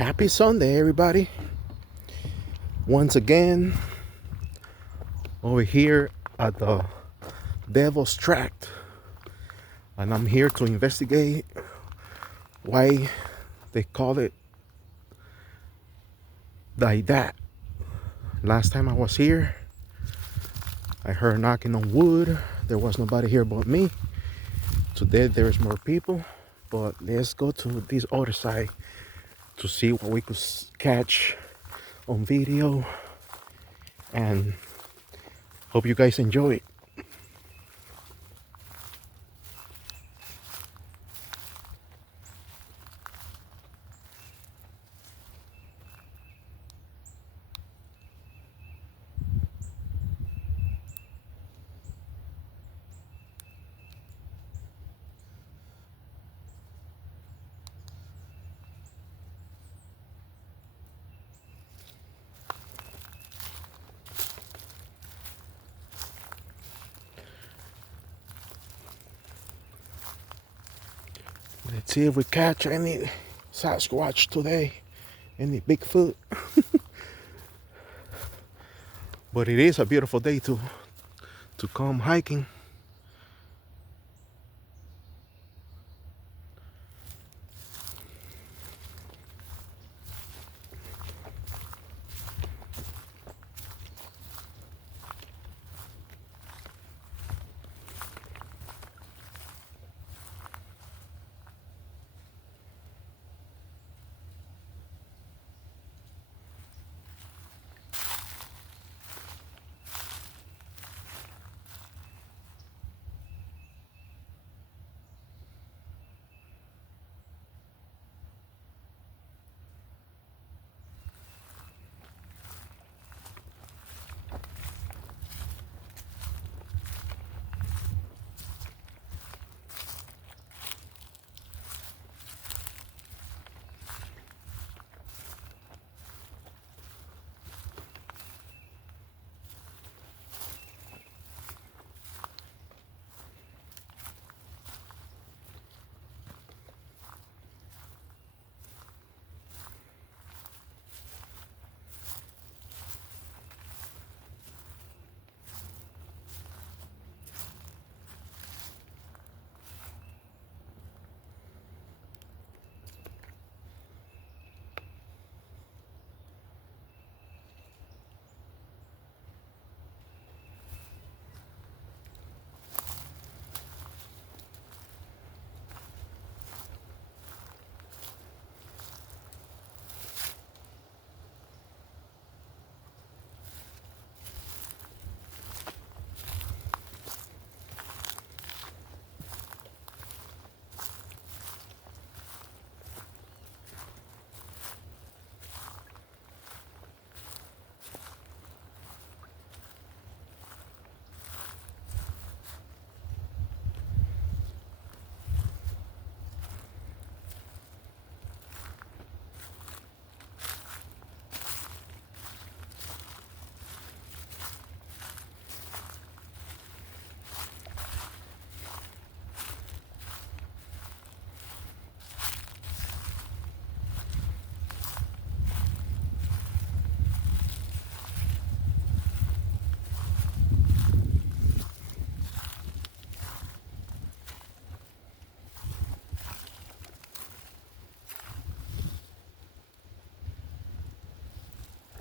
Happy Sunday, everybody. Once again, over here at the Devil's Tract, and I'm here to investigate why they call it like that. Last time I was here, I heard knocking on wood. There was nobody here but me. Today there's more people, but let's go to this other side to see what we could catch on video, and hope you guys enjoy it. Let's see if we catch any Sasquatch today, any Bigfoot. But it is a beautiful day to come hiking.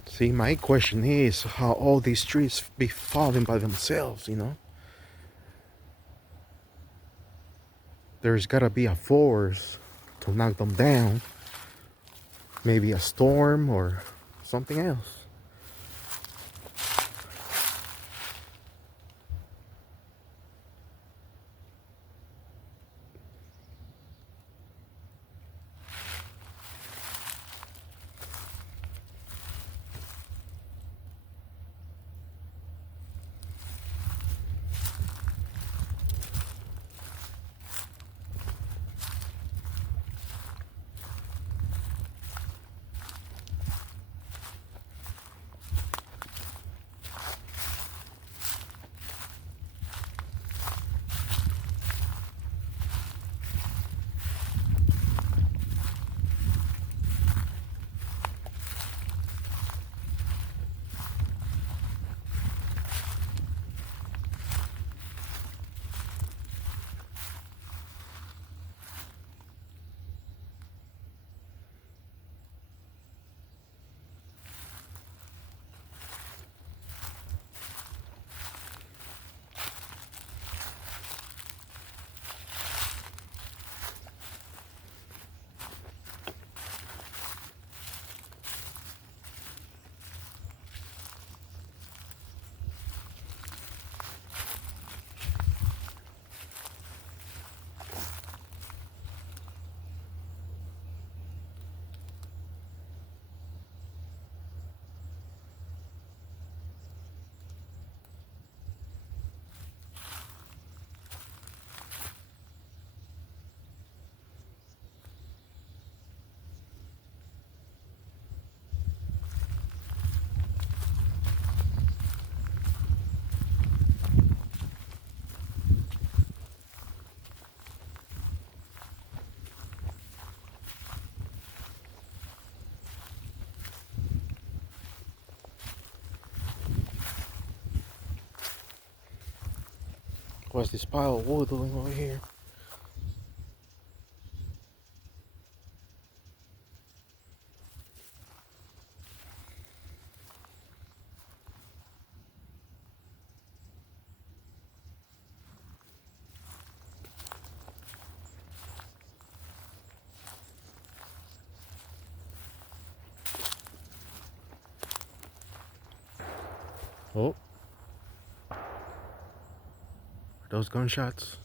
See, my question is how all these trees be falling by themselves. There's gotta be a force to knock them down. Maybe a storm or something else. What's this pile of wood doing over here? Oh, those gunshots.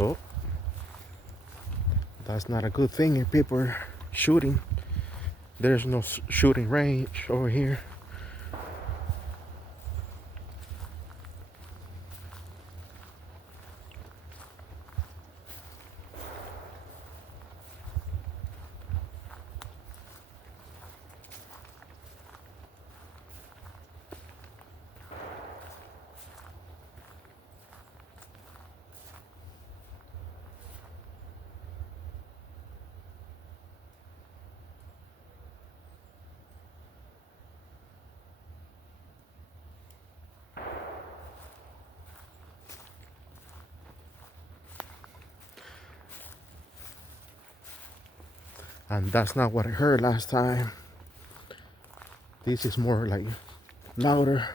Oh, that's not a good thing if people are shooting. There's no shooting range over here. And that's not what I heard last time. This is more like louder.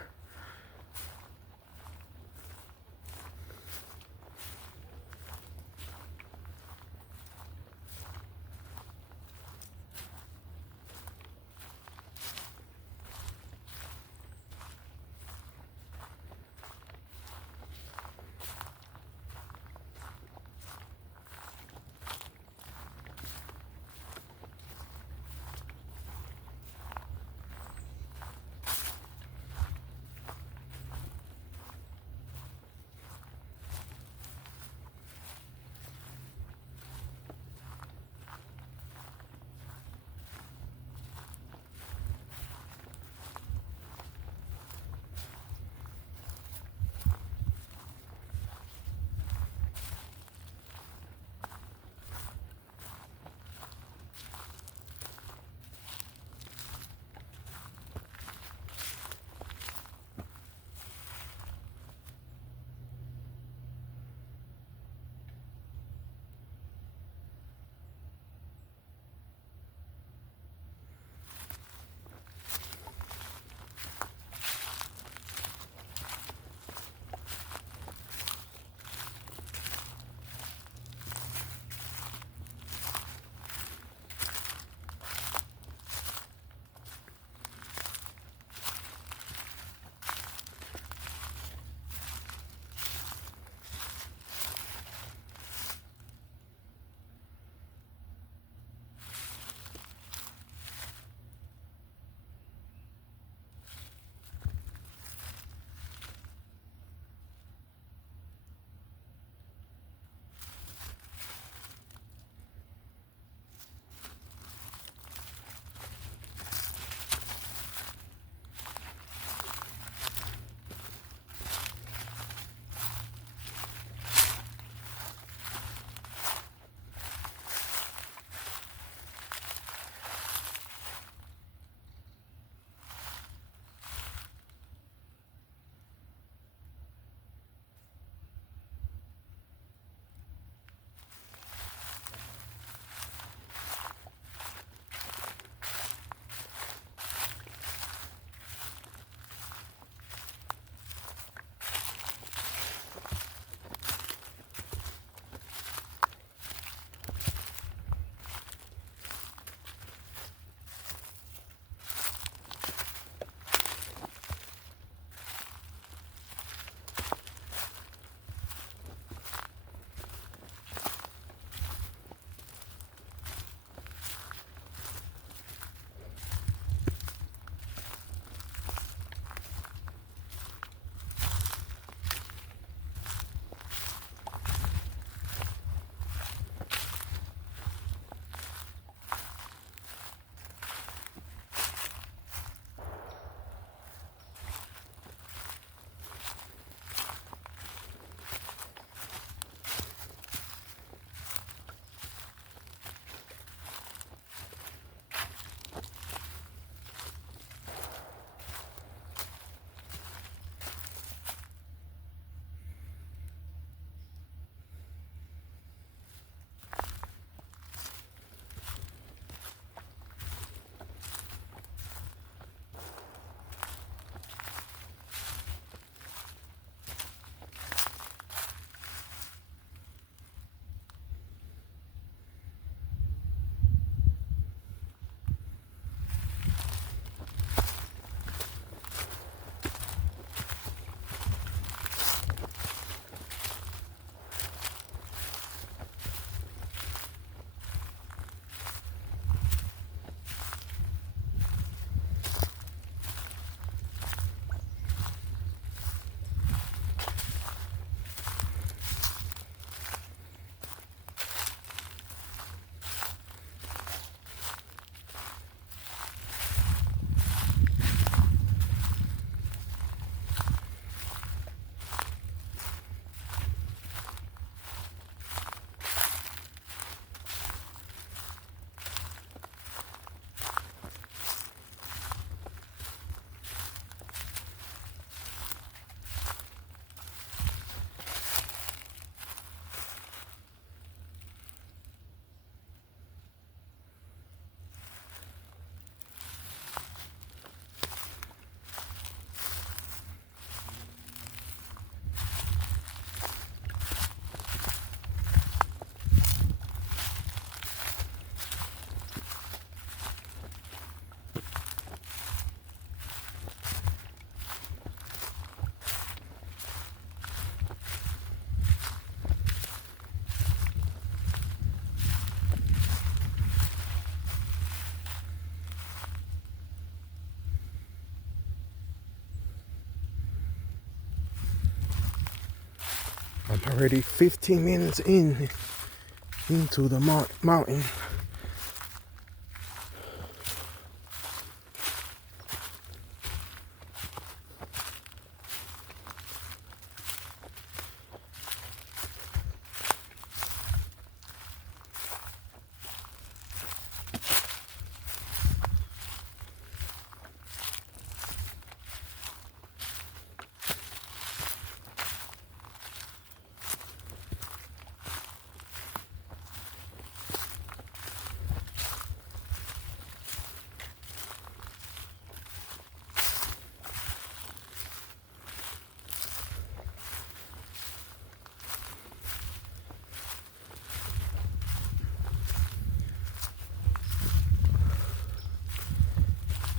Already 15 minutes into the mountain.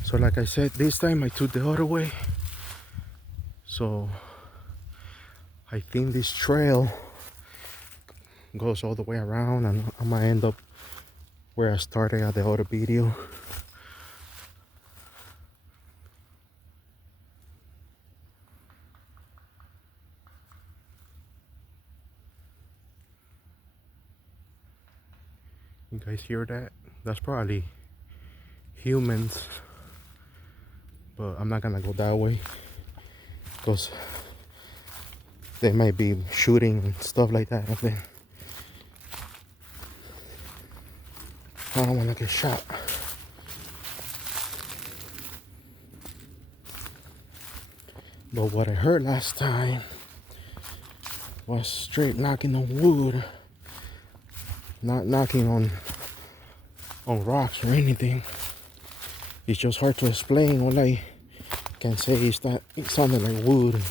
So like I said, this time I took the other way. So I think this trail goes all the way around, and I might end up where I started at the other video. You guys hear that? That's probably humans, but I'm not gonna go that way because they might be shooting and stuff like that up there. I don't want to get shot. But what I heard last time was straight knocking on wood, not knocking on rocks or anything. It's just hard to explain. All I can say is that it sounded like wood.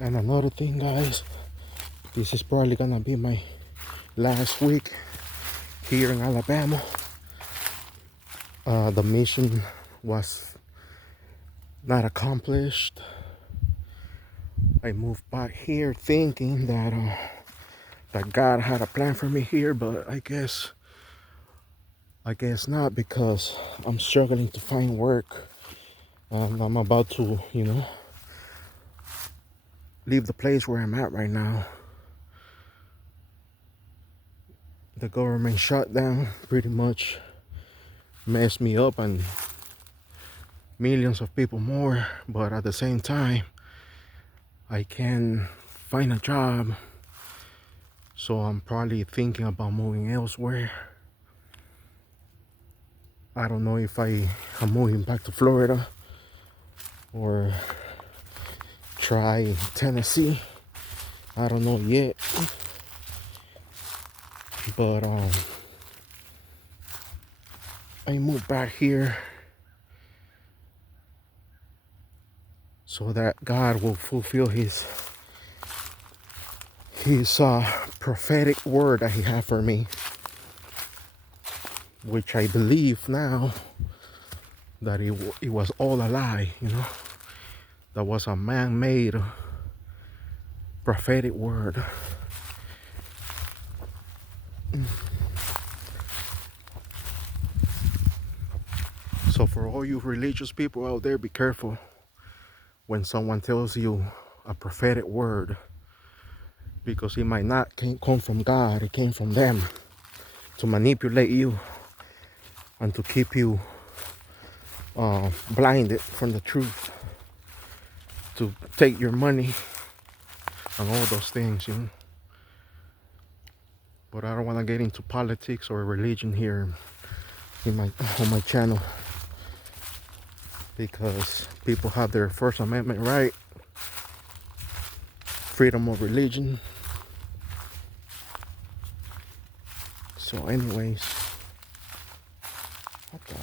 And another thing, guys, this is probably gonna be my last week here in Alabama. The mission was not accomplished. I moved back here thinking that God had a plan for me here, but I guess not, because I'm struggling to find work, and I'm about to, leave the place where I'm at right now. The government shutdown pretty much messed me up and millions of people more, but at the same time I can find a job, so I'm probably thinking about moving elsewhere. I don't know if I'm moving back to Florida or try Tennessee. I don't know yet, but I moved back here so that God will fulfill his prophetic word that he had for me, which I believe now that it was all a lie. That was a man-made prophetic word. So for all you religious people out there, be careful when someone tells you a prophetic word, because it might not come from God. It came from them to manipulate you and to keep you blinded from the truth, to take your money and all those things. But I don't want to get into politics or religion here in my on my channel, because people have their First Amendment right, freedom of religion. So anyways,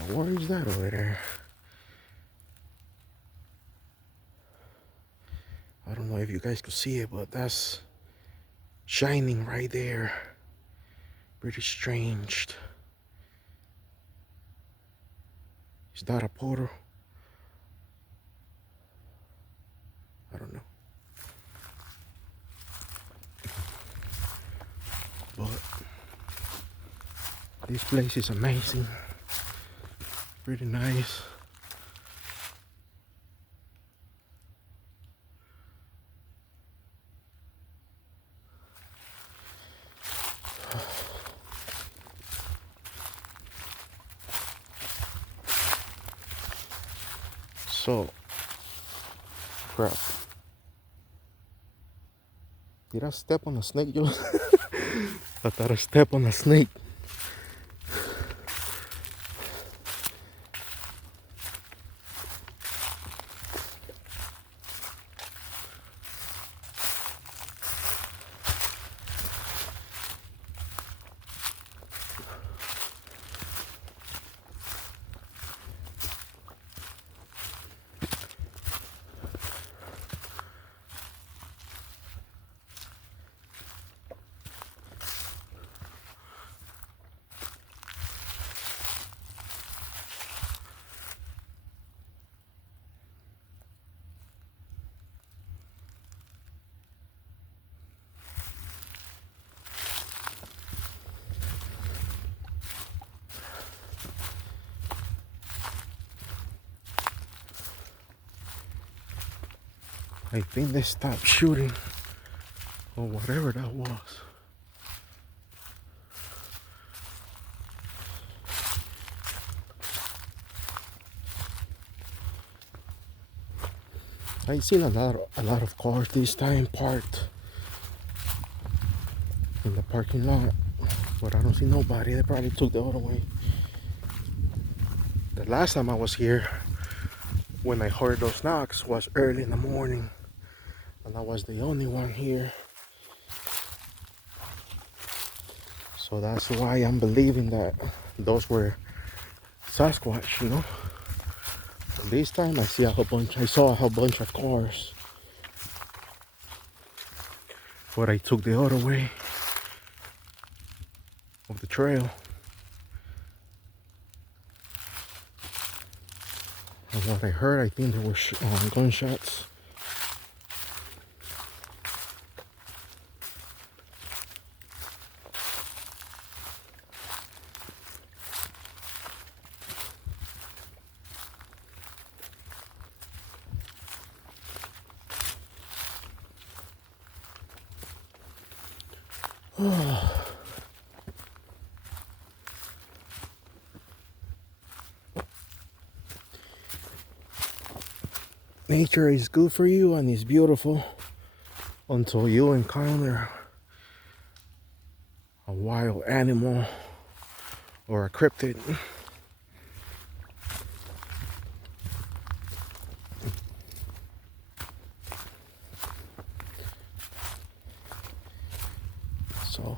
what is that over there? I don't know if you guys could see it, but that's shining right there. Pretty strange. Is that a portal? I don't know. But this place is amazing. Pretty nice. So, crap. Did I step on a snake, yo? I thought I stepped on a snake. I think they stopped shooting, or whatever that was. I seen a lot of cars this time parked in the parking lot, but I don't see nobody. They probably took the other way. The last time I was here, when I heard those knocks, was early in the morning, and I was the only one here. So that's why I'm believing that those were Sasquatch, you know. And this time I saw a whole bunch of cars, but I took the other way of the trail. And what I heard, I think there were gunshots. Nature is good for you and it's beautiful until you encounter a wild animal or a cryptid. So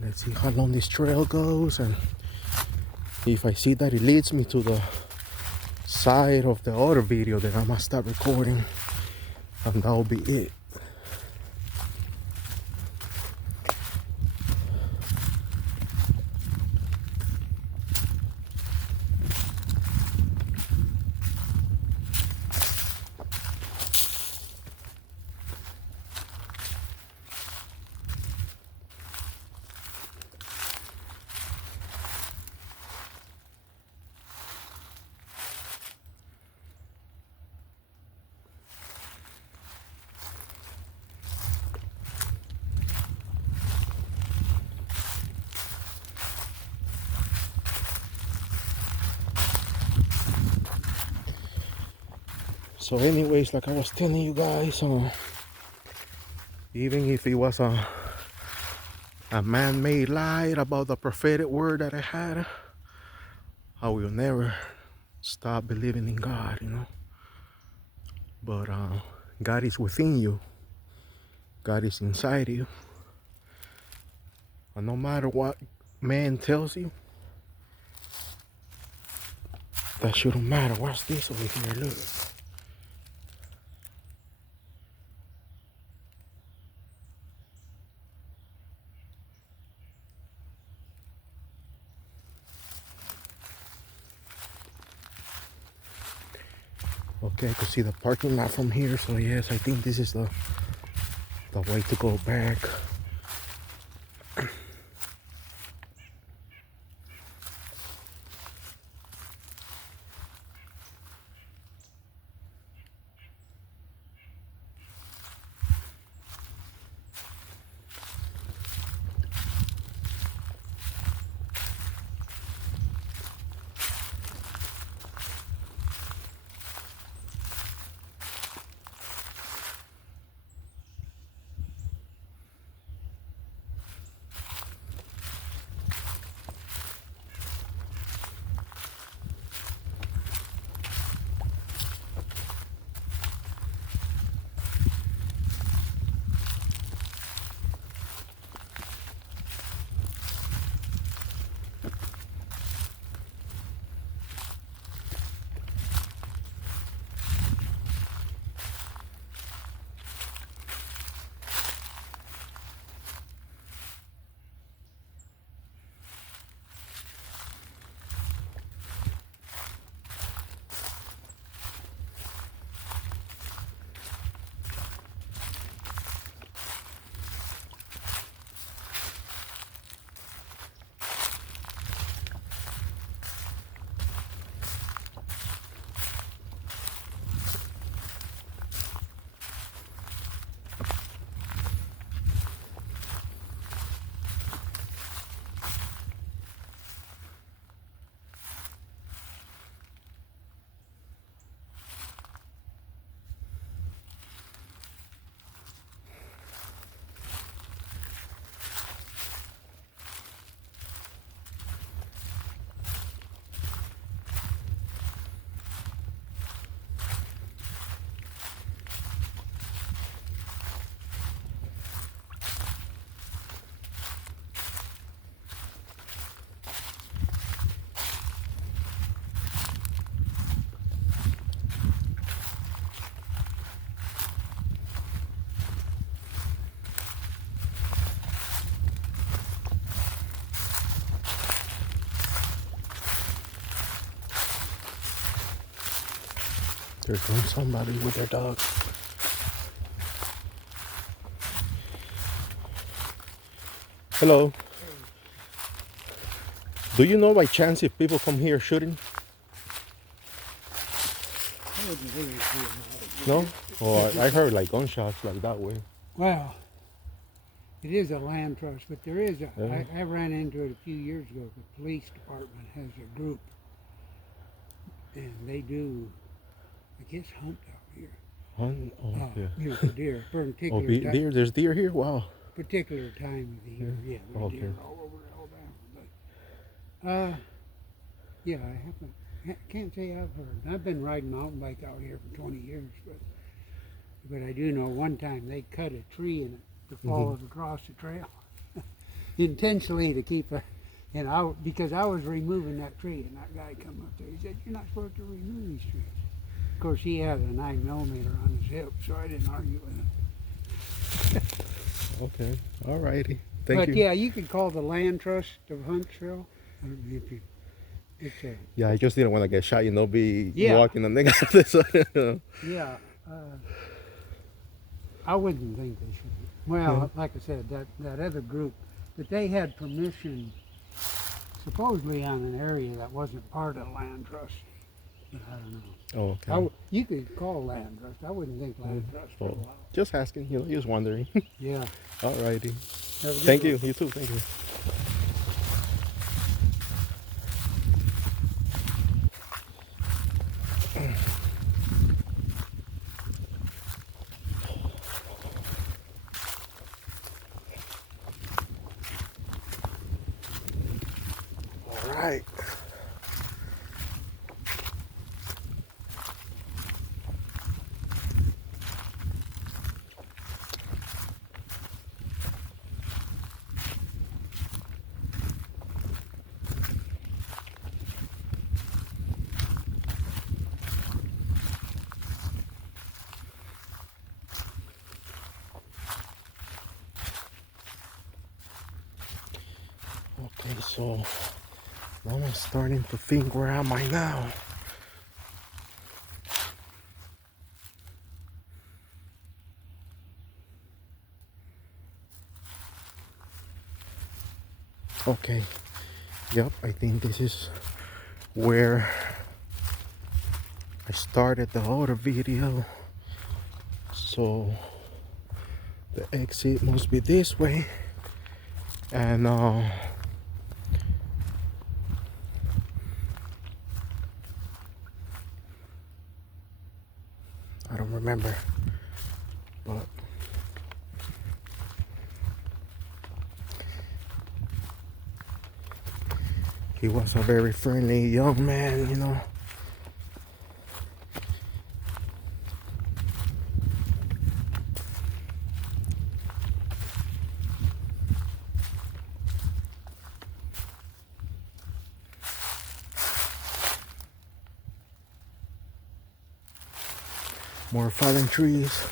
let's see how long this trail goes, and if I see that it leads me to the side of the other video, then I must stop recording, and that will be it. So anyways, like I was telling you guys, Even if it was a man-made lie about the prophetic word that I had, I will never stop believing in God, you know. But God is within you. God is inside you. And no matter what man tells you, that shouldn't matter. What's this over here? Look. Okay, I can see the parking lot from here. So yes, I think this is the way to go back. There's somebody with their dog. Hello. Do you know by chance if people come here shooting? No? Or I heard like gunshots like that way. Well, it is a land trust, but there is I ran into it a few years ago. The police department has a group, and they do, I guess, hunt out here. Hunt? Oh, yeah. You know, for deer. For Oh, deer? There's deer here? Wow. particular time of the year. Yeah, there's Okay. deer all over Alabama. But, yeah, I can't say I've heard. I've been riding mountain bike out here for 20 years, but I do know one time they cut a tree and it followed across the trail intentionally to keep a, because I was removing that tree and that guy come up there. He said, "You're not supposed to remove these trees." Of course, he had a 9mm on his hip, so I didn't argue with him. Okay. All righty. Thank you. But yeah, you could call the Land Trust of Huntsville. If you, Yeah, I just didn't want to get shot, be walking on the side. Yeah. I wouldn't think they should. Well, like I said, that other group, but they had permission supposedly on an area that wasn't part of the land trust. But I don't know. Oh, okay. You could call land trust. I wouldn't think land trust for a while. Just asking, just wondering. Yeah. All righty. Thank you. You too. Thank you. right. Okay, so now I'm starting to think, where am I now? Okay, yep, I think this is where I started the other video. So the exit must be this way. And I don't remember, but he was a very friendly young man, you know. More fallen trees,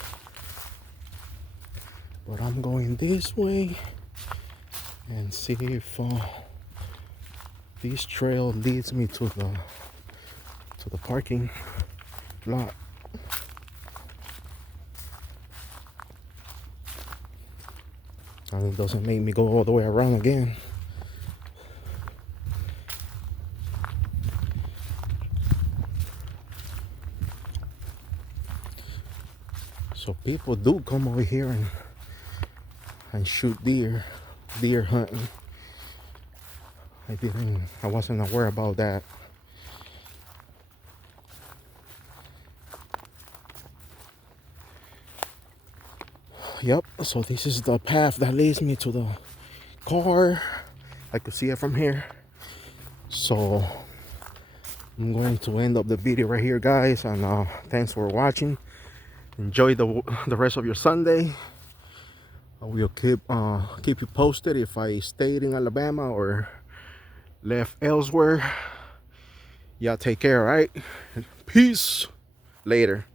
but I'm going this way and see if this trail leads me to the parking lot. And it doesn't make me go all the way around again. So people do come over here and shoot deer hunting. I wasn't aware about that. Yep, so this is the path that leads me to the car. I could see it from here. So I'm going to end up the video right here, guys, and thanks for watching. Enjoy the rest of your Sunday. I will keep you posted if I stayed in Alabama or left elsewhere. Y'all take care, all right? Peace. Later.